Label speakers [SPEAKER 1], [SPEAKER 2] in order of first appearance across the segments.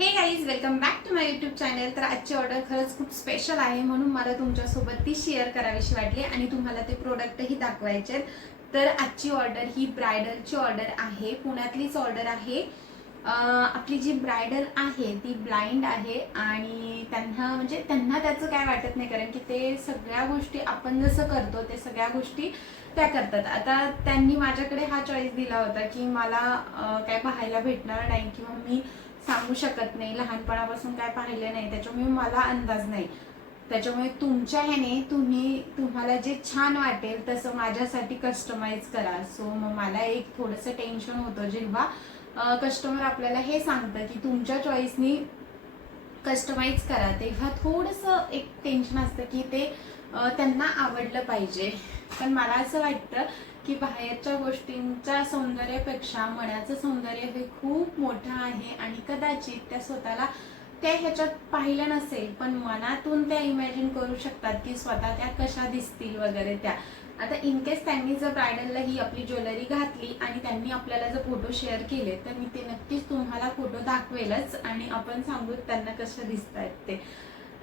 [SPEAKER 1] Hey guys welcome back to my YouTube channel तर आजची order खरंच खूप स्पेशल आहे म्हणून मला तुमच्यासोबत ती शेअर करावीशी वाटली आणि तुम्हाला ते प्रोडक्टही दाखवायचे आहेत. तर आजची ऑर्डर ही ब्रायडलची ऑर्डर आहे. पुण्यातलीच ऑर्डर आहे. आपली जी ब्रायडल आहे ती ब्लाइंड आहे आणि त्यांना म्हणजे त्यांना त्याचं काय वाटत नाही कारण की ते सगळ्या गोष्टी आपण जसं करतो ते सगळ्या गोष्टी त्या करतात. आता त्यांनी माझ्याकडे हा चॉईस दिला होता की मला काय पाहायला भेटणार नाही किंवा मी सांगू शकत नाही. लहानपणापासून काय पाहिलं नाही. त्याच्यामुळे मला अंदाज नाही. त्याच्यामुळे तुमच्या ह्याने तुम्ही तुम्हाला जे छान वाटेल तसं माझ्यासाठी कस्टमाइज करा. सो मग मला एक थोडंसं टेन्शन होतं जेव्हा कस्टमर आपल्याला हे सांगतं की तुमच्या चॉईसनी कस्टमाइज करा. तेव्हा थोडंसं एक टेन्शन असतं की ते त्यांना आवडलं पाहिजे. पण मला असं वाटतं की बाहेरच्या गोष्टींच्या सौंदर्यापेक्षा मनाचं सौंदर्य हे खूप मोठं आहे आणि कदाचित त्या स्वतःला त्या ह्याच्यात पाहिलं नसेल पण मनातून त्या इमॅजिन करू शकतात की स्वतः त्या कशा दिसतील वगैरे त्या. आता इन केस त्यांनी जर ब्रायडलला ही आपली ज्वेलरी घातली आणि त्यांनी आपल्याला जर फोटो शेअर केले तर मी ते नक्कीच तुम्हाला फोटो दाखवेलच आणि आपण सांगू त्यांना कशा दिसत आहेत ते.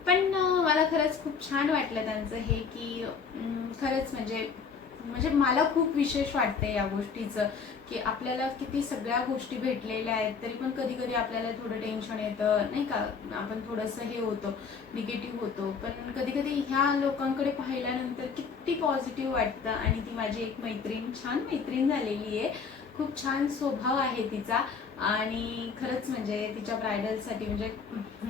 [SPEAKER 1] पण मला खरंच खूप छान वाटलं त्यांचं हे की खरंच म्हणजे म्हणजे मला खूप विशेष वाटते या गोष्टीचं की आपल्याला किती सगळ्या गोष्टी भेटलेल्या आहेत तरी पण कधी कधी आपल्याला थोडं टेन्शन येतं नाही का? आपण थोडंसं हे होतो निगेटिव्ह होतो. पण कधी कधी ह्या लोकांकडे पाहिल्यानंतर किती पॉझिटिव्ह वाटतं आणि ती माझी एक मैत्रीण छान मैत्रीण झालेली आहे. खूप छान स्वभाव आहे तिचा आणि खरंच म्हणजे तिच्या ब्रायडलसाठी म्हणजे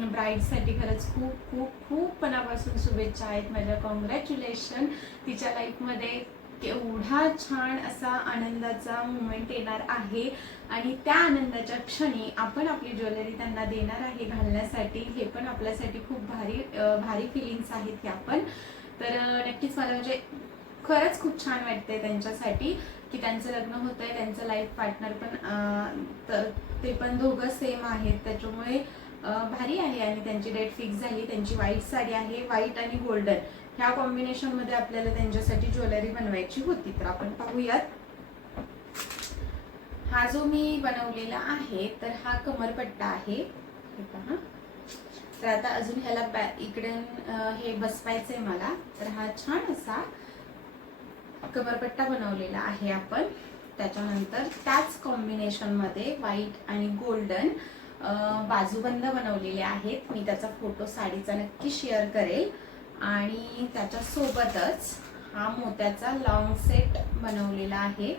[SPEAKER 1] ब्राईडसाठी खरंच खूप खूप खूप मनापासून शुभेच्छा आहेत माझ्या. कॉंग्रॅच्युलेशन तिच्या लाईफमध्ये केवढा छान असा आनंदाचा मुमेंट येणार आहे. आणि त्या आनंदाच्या क्षणी आपण आपली ज्वेलरी त्यांना देणार आहे घालण्यासाठी. हे पण आपल्यासाठी खूप भारी भारी फिलिंग्स आहेत ह्या पण. तर नक्कीच मला म्हणजे खरंच खूप छान वाटतंय त्यांच्यासाठी की त्यांचं लग्न होत आहे त्यांचं लाईफ पार्टनर पण तर ते पण दोघं सेम आहेत. त्याच्यामुळे भारी आहे आणि त्यांची डेट फिक्स झाली त्यांची व्हाईट साडी आहे व्हाईट आणि गोल्डन ह्या कॉम्बिनेशनमध्ये आपल्याला त्यांच्यासाठी ज्वेलरी बनवायची होती. तर आपण पाहूयात. हा जो मी बनवलेला आहे तर हा कमरपट्टा आहे. हे पहा. तर आता अजून ह्याला बॅ इकडे हे हे बसवायचंय मला. तर हा छान असा कमरपट्टा बनवलेला आहे आपण. त्याच्यानंतर त्याच कॉम्बिनेशनमध्ये व्हाईट आणि गोल्डन बाजूबंद बनवलेले आहेत. मी त्याचा फोटो साडीचा नक्की शेअर करेल. आणि त्याच्यासोबतच हा मोत्याचा लॉंग सेट बनवलेला आहे.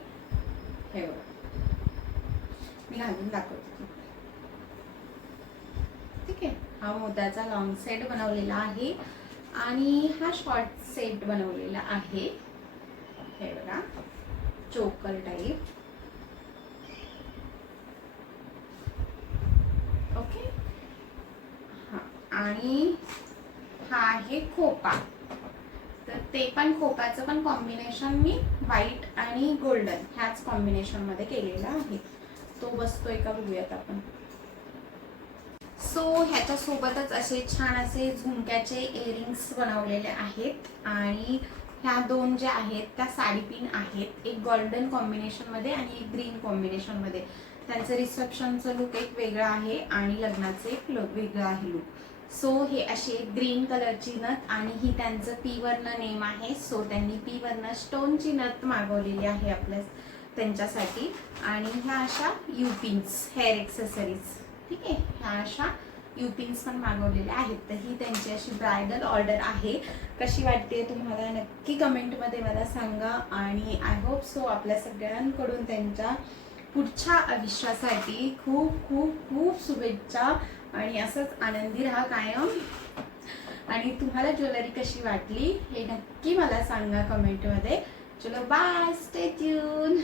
[SPEAKER 1] हे मी घालून दाखवते. ठीक आहे? हा मोत्याचा लॉंग सेट बनवलेला आहे. आणि हा शॉर्ट सेट बनवलेला आहे. हे बघा. चोकर टाईप ओके हा आणि हा आहे खोपा. तर ते पण खोपाचं पण कॉम्बिनेशन मी व्हाईट आणि गोल्डन ह्याच कॉम्बिनेशनमध्ये केलेला आहे. तो बसतोय का बघूयात आपण. सो ह्याच्या सोबतच असे छान असे झुमक्याचे इयरिंग्स बनवलेले आहेत आणि ह्या दोन ज्या आहेत त्या साडी पिन आहेत. एक गोल्डन कॉम्बिनेशनमध्ये आणि एक ग्रीन कॉम्बिनेशनमध्ये. त्यांचं रिसेप्शनचं लुक एक वेगळं आहे आणि लग्नाचं एक लुक वेगळं आहे लुक सो हे असे ग्रीन कलरची नथ आणि ही त्यांचं पी वर्ण नेम आहे. सो त्यांनी पी वर्ण स्टोनची नथ मागवलेली आहे आपल्या त्यांच्यासाठी. आणि ह्या अशा युपिन्स हेअर एक्सेसरीज ठीक आहे? ह्या अशा युपिन्स पण मागवलेल्या आहेत. तर ही त्यांची अशी ब्रायडल ऑर्डर आहे. कशी वाटते तुम्हाला? नक्की कमेंटमध्ये मला सांगा. आणि आय होप सो आपल्या सगळ्यांकडून त्यांच्या पुढच्या आयुष्यासाठी खूप खूप खूप शुभेच्छा आणि असंच आनंदी राहा कायम. आणि तुम्हाला ज्वेलरी कशी वाटली हे नक्की मला सांगा कमेंटमध्ये. चलो बाय स्टे ट्यून